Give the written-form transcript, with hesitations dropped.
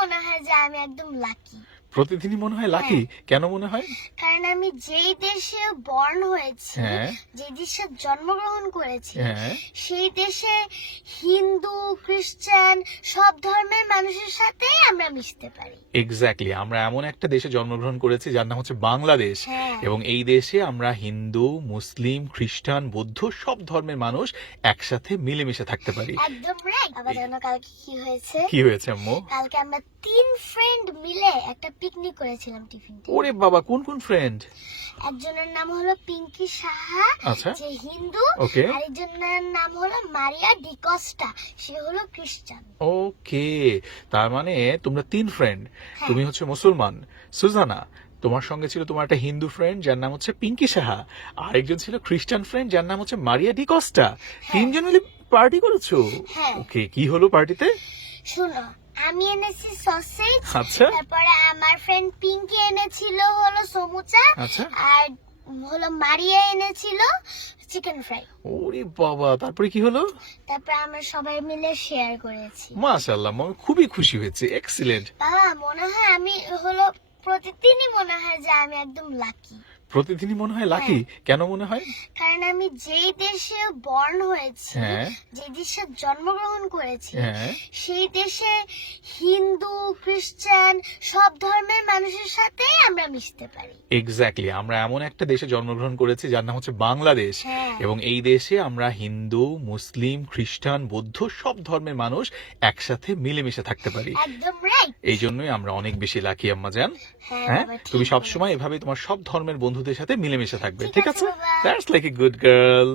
মনে হয় যে আমি একদম লাকি। প্রতিদিনই মনে হয় লাকি? কেন মনে হয়? কারণ আমি যেই দেশে বর্ন হয়েছি, হ্যাঁ যে দেশে জন্মগ্রহণ করেছি, হ্যাঁ সেই দেশে হিন্দু, খ্রিস্টান সব ধর্মের মানুষের সাথেই আমরা মিশতে পারি। এক্স্যাক্টলি, আমরা এমন একটা দেশে জন্মগ্রহণ করেছি যার নাম হচ্ছে বাংলাদেশ। হ্যাঁ। এবং এই দেশে আমরা হিন্দু, মুসলিম, খ্রিস্টান, বৌদ্ধ সব ধর্মের মানুষ একসাথে মিলেমিশে থাকতে পারি। একদম রাইট। আবার জানো কালকে কি হয়েছে? কি হয়েছে আম্মু? কালকে আমরা 3 ফ্রেন্ড মিলে একটা পিকনিক করেছিলাম টিফিন টেবিলে। ওরে বাবা, কোন কোন ফ্রেন্ড? একজনের নাম হলো পিঙ্কি সাহা, আচ্ছা। যে হিন্দু। ওকে। আরেকজনের নাম হলো মারিয়া ডিকস্টা, সে হলো খ্রিস্টান। ওকে, তার মানে তোমরা 3 ফ্রেন্ড। হ্যাঁ। তুমি হচ্ছে মুসলমান সুজানা, তোমার সঙ্গে ছিল তোমার একটা হিন্দু ফ্রেন্ড যার নাম হচ্ছে পিঙ্কি সাহা, আরেকজন ছিল খ্রিস্টান ফ্রেন্ড যার নাম হচ্ছে মারিয়া ডি কস্টা। 3 জন মিলে পার্টি করেছো? হ্যাঁ। ওকে, কি হলো পার্টিতে? শুনো, আমি এনেছি সসেজ, আচ্ছা। তারপরে আমার ফ্রেন্ড পিঙ্কি এনেছিল হলো সমুচা, আচ্ছা। আর হলো মারিয়া এনেছিল চিকেন ফ্রাই। ওরে বাবা, তারপরে কি হলো? তারপর আমরা সবাই মিলে শেয়ার করেছি। মাশাআল্লাহ, আমি খুবই খুশি হয়েছে। এক্সিলেন্ট। বাবা, মনে হয় আমি হলো প্রতিদিনই মনে হয় যে আমি একদম লাকি। প্রতিদিনই মনে হয় লাকি? কেন মনে হয়? কারণ আমি যেই দেশে বর্ন হয়েছি, হ্যাঁ যে দেশে জন্মগ্রহণ করেছি, হ্যাঁ সেই দেশে হিন্দু, খ্রিস্টান সব ধর্মের মানুষের সাথেই আমরা মিশতে পারি। এক্স্যাক্টলি, আমরা এমন একটা দেশে জন্মগ্রহণ করেছি যার নাম হচ্ছে বাংলাদেশ। হ্যাঁ। এবং এই দেশে আমরা হিন্দু, মুসলিম, খ্রিস্টান, বৌদ্ধ সব ধর্মের মানুষ একসাথে মিলেমিশে থাকতে পারি। একদম রাইট। এই জন্যই আমরা অনেক বেশি লাকি আম্মা জান। হ্যাঁ হ্যাঁ, বাবা, ঠিক তুমি বলেছো। সবসময় এভাবে তোমার সব ধর্মের বন্ধুদের সাথে মিলেমিশে থাকবে, ঠিক ঠিক আছে আছে? বাবা। That's like a good girl.